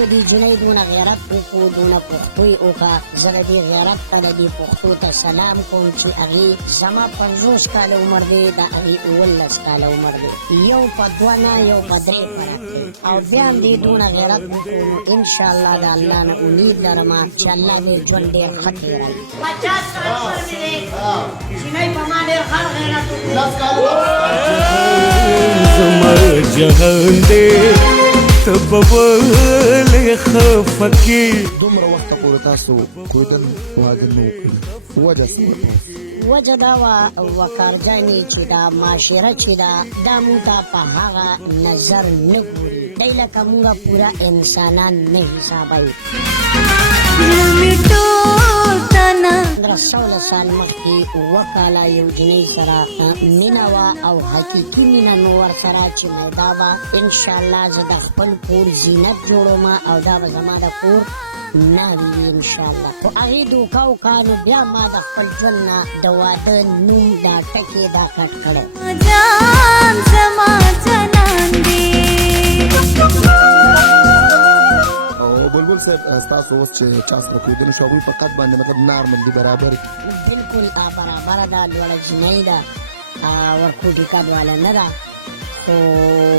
په دې جنۍ دونه غیرت وکړو دونه پښتوی وکړه زه د دې غیرت ته د دې پښتو ته سلام کوم چې هغې زما 50 کاله عمر دی د هغې 11 کاله عمر دی یو په 2 نه یو په 3 فرق دی او بیا هم دې دونه غیرت وکړو نو انشاءالله د الله نه امید لرم چې الله دې ژوند ډېر ښه تېروي 50 کاله عمر مې دی جنۍ په ما ډېر ښه غیرت وکړو زما جهان دی ته به ولې خفه کېږې دومره وخته پورې تاسو کویدن واده نه وکړي وجه څه وجه دا وه وقارجانې چې دا معاشره چې ده دا مونږ ته په هغه نظر نه ګوري دی لکه مونږه پوره انسانان نه حسابوي 15 سال مخکې 7 کاله یو جنۍ سره مینه وه او حقیقي مینه مې ورسره چې مې دا به انشاءالله زه د خپل کور زینت جوړوم او دا به زما د کور ناوې وي انشاءالله خو هغې دوکه وکړه نو بیا ما د خپل ژوند نه د واده نوم دا ټکې دا کټ کړی بلبل صاحب ستاسو اوس چې چا سره کویدن شو هغوی په قد باندې مطلب نارمل دي برابر بلکل برابره ده لوړه جنۍ ده ورکوټي قد والا نه ده خو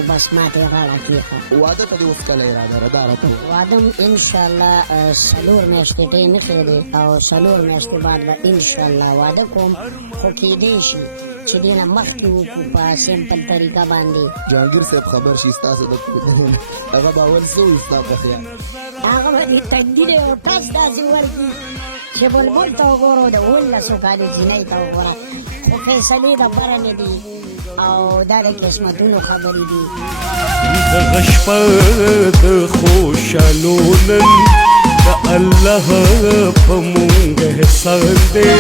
بس ما ته یې غاړه کېښه واده ته دې اوس کله اراده ده دا راته واده م انشاءالله 4 میاشتې ټایم ایښی دی او 4 میاشتې بعد به انشاءالله واده کوم خو کېدی شي چې دې نه مخکې وکړو په سمپل طریقه باندې جهانګیر صاحب خبر شي ستاسې د کویدن هغه به اول څه وي ستا په خیال هغه به دې تندي دی او ټاس داسې ورکړي چې بلبل ته وګورو د 11 کالې جنۍ ته وګوره خو فیصلې د بره نه دي او دا د قسمتونو خبرې دي دغه شپه د خوشحالو نن د الله په مونږ احسان دی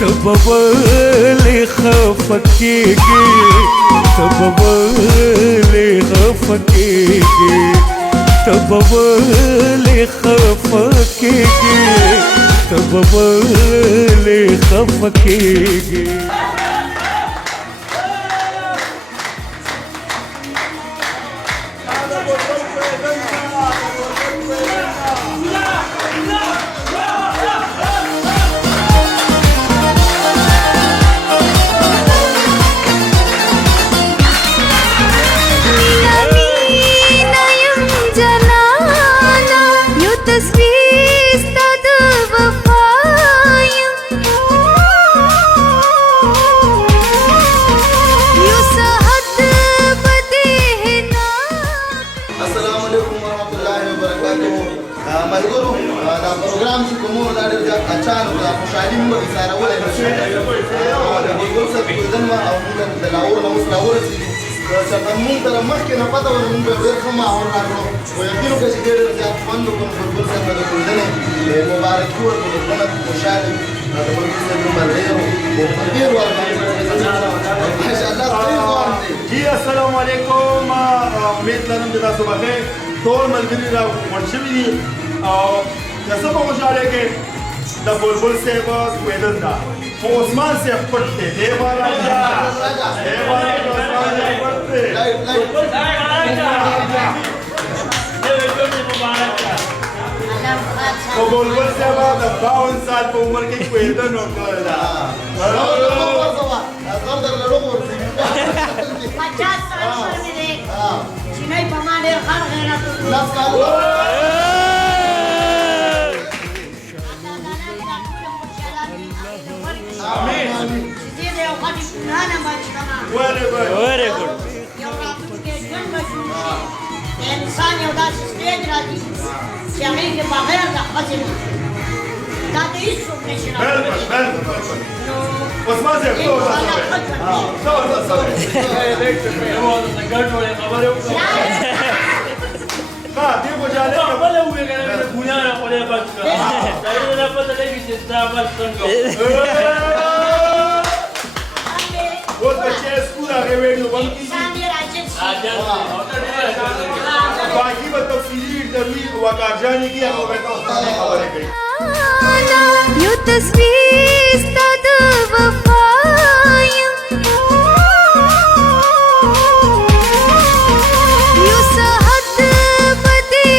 ته به ولې خفه کېږې ته به ولې خفه کېږې ته به ولې خفه کېږې ته به ولې خفه کېږې ملګرو دا پروګرام چې کوم دا ډېر زیات اچانک دا خوشحالي مو ازارولی د بلبل صاحب کویدن وه او موږ د لاهور نه اوس راورسېدو چې مونږ ته مخکې نه پته وه مونږ به ډېر ښه ماحول راکړو خو یقین وکړه چې ډېر زیات خوند وکړو بلبل صاحب ته د کویدنې مبارکي ورکړو ژوند خوشحاله وي د بلبل صاحب نوم ډېر ډېر ماشاءالله صحیح ځوان دی جی السلام علیکم امید لرم چې تاسو بخیر ټول ملګري راغونډ شوي دي او د څه په خوشحالۍ کې د بلبل صاحب کویدن ده خو عثمان صاحب پټ دی دی بالا خو بلبل صاحب د 52 سال په عمر کې کویدن وکړی ده 50 سال عمر مې دی جنۍ په ما ډېر ښه غیرت وکړو Very good. انسان یو داسې سټیج راځي چې هغې کې بغیر د ښځې نه دا د هېڅوک نشي راوړلی نو عثمان صاحب دې خوشحالۍ اوس بچې سکول هغې ویډیو بند کړي انسان یې راجل شي باقي به تفصیلي انټرویو وقارجانې کې هغه به تاسو ته خبرې کوي یو تصویر ستا د وفا یم یو ساعت به دې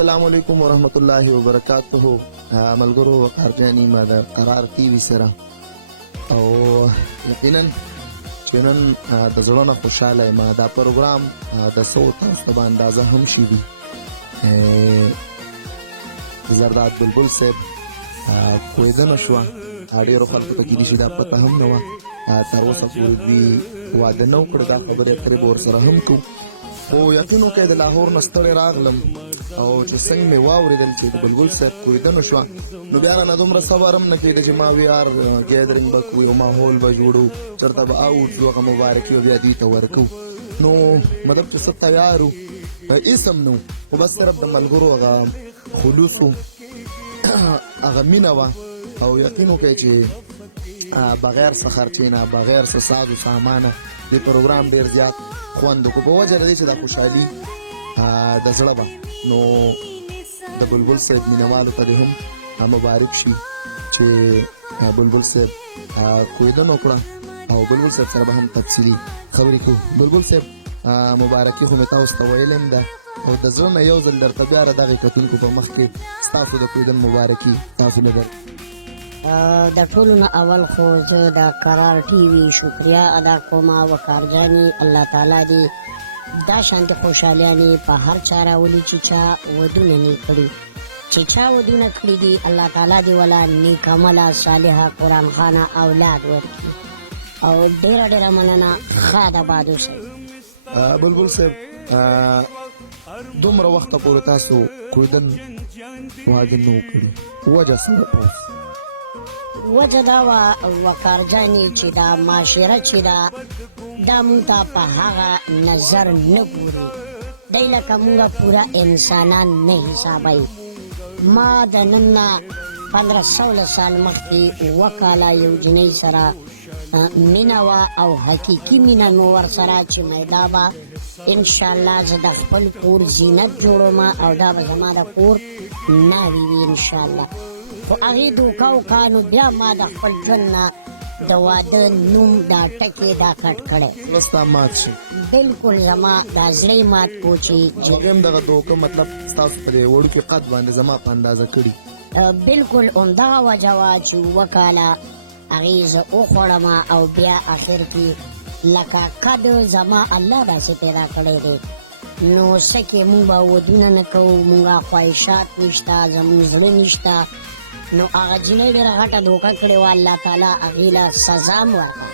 السلام علیکم ورحمت الله وبرکاته. ملګرو وقارجاني ما د قرار ټي وي سره او یقینا چې نن د زړه نه خوشحاله یم. دا پروګرام د څو تاسو ته به اندازه هم شي وي. زرداد بلبل صاحب کویدنه شوه، ډېرو خلکو ته کېدای شي دا پته هم نه وه. تر اوسه پورې دوی واده نه وکړه، دا خبرې قریب ورسره هم کوو. خو یقین وکړئ د لاهور نه ستړی راغلم او چې څنګه مې واورېدل چې د بلبل صاحب کویدنه شوه، نو بیا رانه دومره صبر هم نه کېده چې ما ویار ګیدرینګ به کوو، یو ماحول به جوړو، چېرته به اوټ ځو، هغه مبارکي به بیا دوی ته ورکوو. نو مطلب چې څه تیار وو، هېڅ هم نه وو، خو بس صرف د ملګرو هغه خلوص وو، هغه مینه وه. او یقین وکړئ چې بغیر څه خرچې نه، بغیر څه ساز و سامانه دې پروګرام ډېر زیات خوند وکړو په وجه د دې چې دا خوشحالي د زړه به. نو د بلبل صاحب مینهوالو ته دې هم مبارک شي چې بلبل صاحب کویدنه وکړه او بلبل صاحب سره به هم تفصیلي خبرې کوو. بلبل صاحب مبارکي خو مې تاسو ته ویلې هم ده او د زړه نه یو ځل درته بیا د دغې کتونکو په مخ کې ستاسو د کویدن مبارکي تاسو له د ټولو نه اول خو زه د قرار ټي وي شکریا ادا کوم. وقارجاني الله تعالی دې دا شانتې خوشحالیانې په هر چا راولي چې چا ودونه نه کړي، چې چا ودونه کړي دي الله تعالی دې ولا نیک عمله صالحه قرآن خانه اولاد ورکړي. او ډېره ډېره مننه، ښه ده باد اوسئ. بلبل صاحب دومره وخته پورې تاسو کویدن واده نه وکړي، وجه څه ده؟ وجه دا وه وقارجاني چې دا معاشره چې ده دا مونږ ته په هغه نظر نه ګوري، دی لکه مونږ پوره انسانان نه حسابوي. ما د نن نه 1500 سال مخکې اووه کاله یو جنۍ سره مینه وه او حقیقي مینه مې ورسره چې میدا به انشاءالله زه د خپل کور زینت جوړوم او دا به زما د کور ناوې وي انشاءالله. خو هغې دوکه وکړه، نو بیا ما د خپل ژوند نه د واده نوم دا ټکې دا کټ کړی. ستا مات شي بلکل زما دا زړه مات کو چې دویم دغه دوکه مطلب ستاسو په دې وړوکي قد باندې زما په اندازه کړي. بلکل همدغه وجه وه چې اووه کاله هغې زه وخوړم او بیا اخر کې لکه قد زما الله داسې پیدا کړی دی. نو څه کې مونږ به ودونه نه کوو، مونږه خواهشات نشته، زمونږ زړه نشته. نو هغه جنۍ ډېره غټه دوکه کړې وه، الله تعالی هغې له سزا هم ورکړه.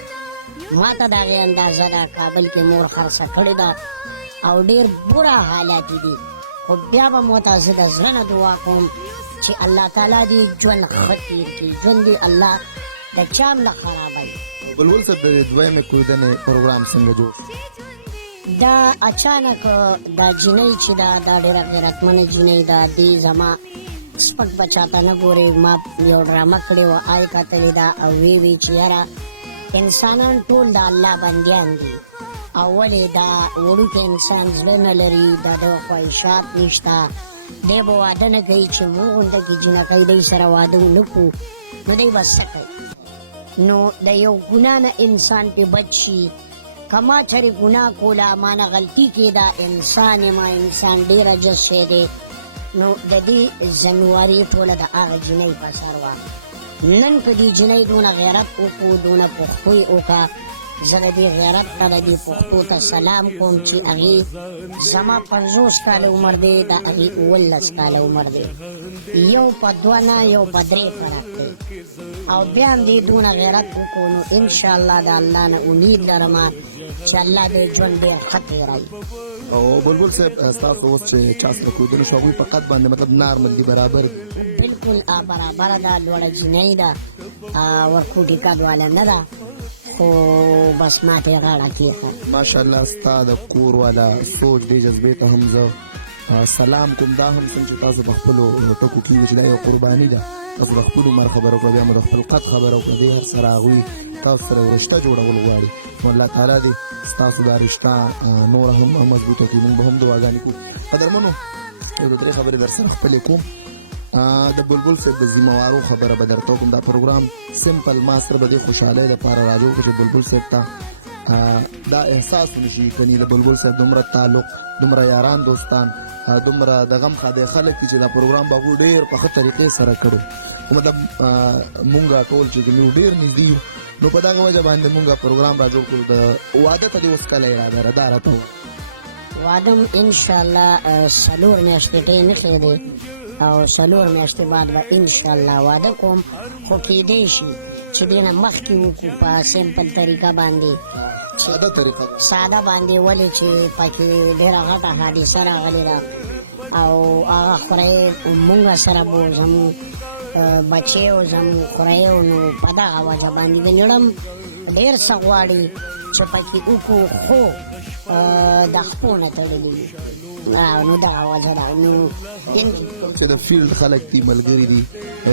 ما ته د هغې اندازه ده، کابل کې مور خرڅه کړې ده او ډېر بوره حالات دي. خو بیا به مو ته زه د زړه نه دعا کوم چې الله تعالی دې ژوند ښه تېر کړي، ژوند دې الله د چا هم نه خرابوي. بلبل صاحب د دویمې کویدنې پروګرام څنګه جوړ شو؟ دا اچانک دا جنۍ چې ده دا ډېره غیرتمنه جنۍ ده، دې زما سپک بچاته نه ګورې. ما یو ډرامه کړې وه آی کتلې ده او وی چې یاره انسانان ټول د الله بندیان دي او ولې دا وړوکی انسان زړه نه لري، دا د خواهشات نشته، دی به واده نه کوي چې موږ غونده کې جنکۍ دی سره واده ونه کړو نو دی به څه کوي؟ نو د یو ګناه نه انسان پې بچ شي. که ما چرې ګناه کوله، ما نه غلطي کېده، انسان یم، انسان ډېر عجز شی دی. نو د دې ذمواري ټوله د هغه جنۍ په سر وه. نن که دې جنۍ دونه غیرت وکړو، دونه پښتو یې وکړه، زه د دې غیرت نه د دې پښتو ته سلام کوم چې هغې زما 50 کاله عمر دی، د هغې 19 کاله عمر دی. یو په 2 نه یو په 3 فرق دی او بیا هم دې دونه غیرت وکړو. نو انشاءالله د الله نه امید لرم چې الله دې ژوند ډېر ښه تېروي. او بلبل صاحب ستاسو اوس چې چا سره کویدنه شو هغوی په قد باندې مطلب نارمل دي، برابر؟ بلکل برابره ده، لوړه جنۍ ده، ورکوټي قد والا نه ده، خو بس ما ته یې غاړه کېښه. ماشاءالله ستا د کور والا سوچ دې جذبې ته هم زه سلام کوم. دا هم څنګه چې تاسو په خپلو ټکو کې وي چې دا یو قرباني ده، تاسو د خپل عمر خبره وکړه، بیا مو د خپل قد خبره وکړه، دې هر سره هغوی تاسو سره رشته جوړول غواړي. نو الله تعالی دې ستاسو دا رشته نوره هم مضبوطه کړي. موږ به هم دعاګانې کوو. قدرمنو یو دوه درې خبرې در سره خپلې کوم. د بلبل صاحب د ذموارو خبره به درته وکړم. دا پروګرام سمپل ما سره به دې خوشحالۍ لپاره راډیو کې چې بلبل صاحب ته دا احساس ونشي کني له بلبل صاحب دومره تعلق دومره یاران دوستان دومره د غم خاده خلک چې دا پروګرام به ډیر په ښه طریقې سره کړو مطلب مونږه ټول چې نو ډیر نږدې نو په دغه وجه باندې مونږه پروګرام را جوړ کړو د واده ته دې اوس کله اراده ده راته واده ان شاء الله سلور میاشتې ټیم ایښی دی او سلور میاشتې بعد به ان شاء الله واده کوم خو کیدای شي چې دې نه مخکې وکړو په سمپل طریقه باندې ساده طریقه ساده باندې ولې چې پکې ډېره غټه حادثه راغلې ده او هغه خورۍ مونږ سره به زموږ بچې او زموږ خورۍ نو په دغه وجه باندې د نړم ډېر څه غواړي چې پکې وکړو خو د خپو نه تړلي نو دغه وجه ده نو چې د فیلډ خلک دي ملګري دي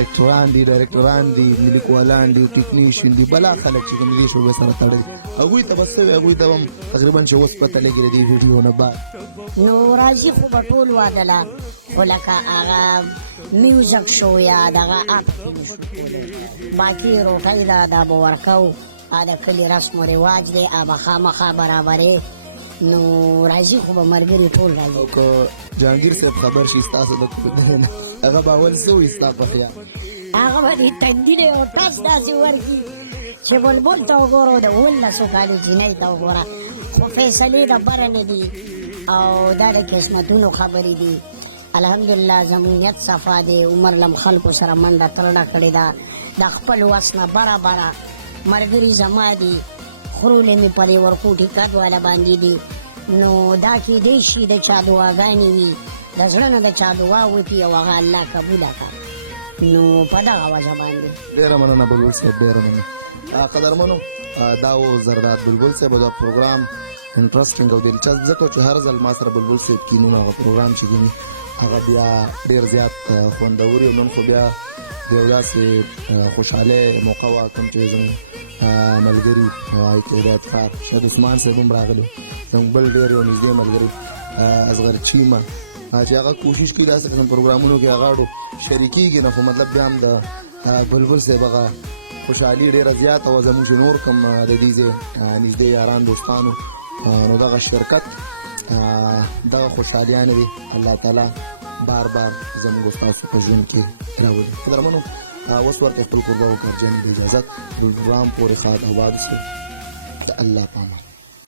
اکټران دي ډایرکټران دي لیکوالان دي ټیکنیشین دي بلا خلک چې کوم دي شو سره تړلي هغوی ته بس هغوی ته هم تقریبا چې اوس پته لګي د ویډیو نه بعد نو راځي خو به ټول واده له خو لکه هغه میوزک شو یا دغه اپ نشو کولی باقي روټۍ ده دا به ورکوو دا د کلي رسم و رواج دی به خامخا برابرې نو راځي خو به ملګري ټول راځي که جهانګیر صاحب خبر شي ستاسو د کورنۍ نه هغه به اول څه وایي ستا په خیال هغه به دې تندي دی او ټس داسې ورکړي چې بلبل ته وګورو د 19 کالو جینۍ ته وګوره خو فیصلې د بره نه دي او دا د قسمتونو خبرې دي الحمدلله زموږ نیت صفا دی عمر لم خلکو سره منډه ترړه کړې ده د خپل وس نه برابره ملګري زما دي خرولې مې پرې ورکوټي کټ والا باندې دي نو دا کیدای شي د چا دعاګانې وي د زړه نه د چا دعا وکړي او هغه الله قبوله کړه نو په دغه وجه باندې ډېره مننه بلبل صاحب ډېره مننه قدرمنو دا و زرداد بلبل صاحب دا پروګرام انټرسټینګ او دلچسپ ځکه چې هر ځل ما سره بلبل صاحب کینی نو هغه پروګرام چې کینی هغه بیا ډېر زیات خوندور وي نن خو بیا د یو داسې خوشحاله موقع وه کوم چې زموږ ملګري هدایتکار شهید عثمان صاحب هم راغلی زموږ بل ډېر یو نږدې ملګري اصغر چیمه چې هغه کوشش کوي داسې قسم پروګرامونو کې هغه شریکېږي نه خو مطلب بیا هم د بلبل صاحب هغه خوشحالي ډېره زیاته وه زموږ چې نور کوم د دې ځای نږدې یاران دوستانو نو دغه شرکت دغه خوشحالیانې دي الله تعالی بار بار زموږ ستاسو په ژوند کې راولي قدرمنو اوس ورته خپل قربا وکړ جن د اجازت پروګرام پورې خواب آباد شو د الله په امان